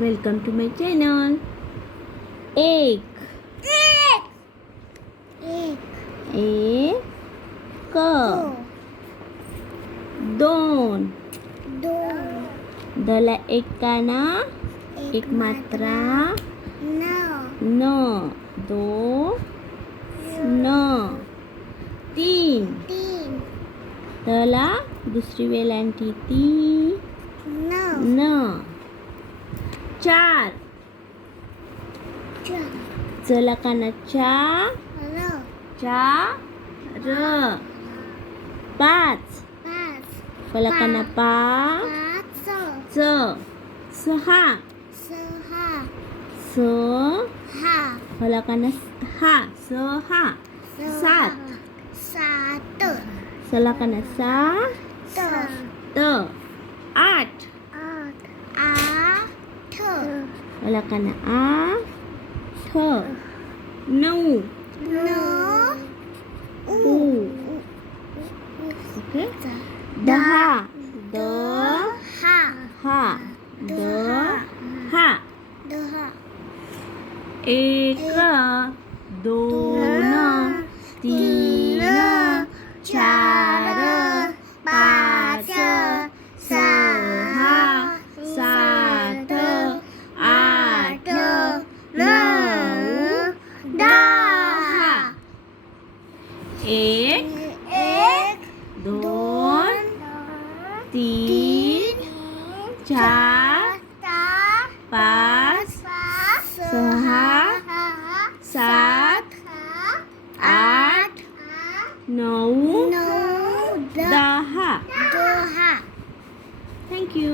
Welcome to my channel एक एक दोन दोन दला एक काना एक मात्रा न दो न तीन तीन तला दुसरी वेलांटी ती न चार. चला काना चा र पाच. फलकाना पा च. सहा. स फलकाना हा. सहा. सात. सात. सलकाना सा Wala ka na ah. No. No. U. Okay? Daha. Daha. Ha. Daha. Eka. Do. E, एक, एक दोन तीन चार पाच सहा सात आठ नऊ दहा थँक्यू